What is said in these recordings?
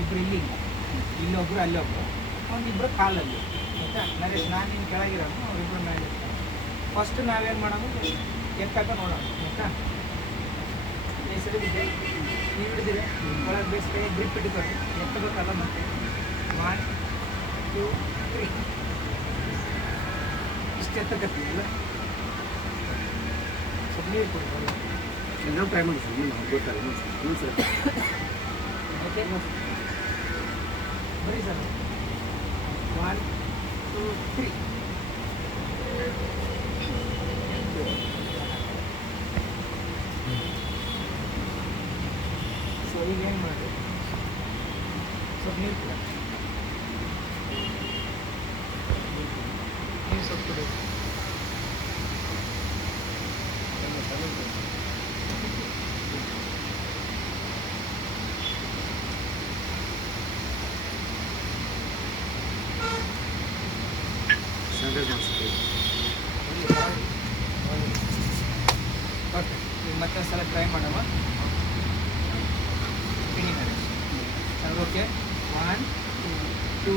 ಇಬ್ಬರು ಇಲ್ಲೊಬ್ರು ಅಲ್ಲೊಬ್ರು, ಒಂದಿಬ್ಬರು ಕಾಲಲ್ಲಿ. ಆಯಿತಾ? ನರೇಶ್ ನಾನು ನೀನು ಕೆಳಗಿರೋನು, ಅವರಿಬ್ಬರು ಮೇಲೆ ಇರ್ತಾರೆ. ಫಸ್ಟ್ ನಾವೇನು ಮಾಡೋದು, ಎತ್ತಾಕ ನೋಡೋಣ. ಆಯಿತಾ? ಹೆಸರು ಬಿದ್ದೆ, ನೀವು ಹಿಡಿದಿದೆ, ಒಳಗೆ ಬೇಸ್ ಕೈ ಗ್ರಿಪ್ ಇಟ್ಕೊಂಡು ಎತ್ತಬೇಕಲ್ಲ. ಮತ್ತೆ 1 2 3 ಇಷ್ಟು ಎತ್ತಕತ್ತೀವಲ್ಲ. ಸ್ವಲ್ಪ ನೀರು ಕೊಡ್ಬೋದು. ನಾವು ಟ್ರೈ ಮಾಡಿ ಸರ್, ನೀವು ಗೊತ್ತಲ್ಲ ಇನ್ನೊಂದ್ಸಲ. ಓಕೆ ಬರೀ ಸರ್ 1 2 3. ಸೊ ಈಗ ಏನು ಮಾಡಿ, ಸ್ವಲ್ಪ ನೀರು ಕೊಡ, ನೀರು ಸ್ವಲ್ಪ ಕೊಡಿ. ಸ್ಯಾನಿಟೈಸ್ ಮಾಡಿಸ್ತೀವಿ. ಓಕೆ, ಈಗ ಮತ್ತೊಂದು ಸಲ ಟ್ರೈ ಮಾಡಮ್ಮ. ಇಡಿ ನರೇಶ್ ಸರ್. ಓಕೆ 1 2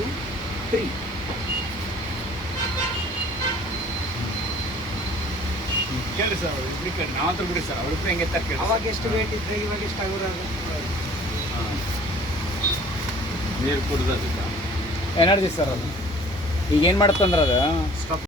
3. ಕೇಳಿ ಸರ್, ಅವ್ರು ಇಬ್ಬರು ಕೇಳಿ, ನಾವು ಹತ್ರ ಬಿಡಿ ಸರ್, ಅವ್ರಿಬ್ರು ಹೆಂಗೆ ಎತ್ತಾರೆ ಕೇಳಿ. ಅವಾಗ ಎಷ್ಟು ವೇಟ್ ಇದ್ರೆ ಇವಾಗ ಎಷ್ಟು ಆಗೋರಾಗ? ನೀರು ಕುಡ್ದದ ಎನರ್ಜಿ ಸರ್ ಅದು. ಈಗ ಏನು ಮಾಡುತ್ತಂದ್ರೆ ಅದು ಸ್ಟಾಪ್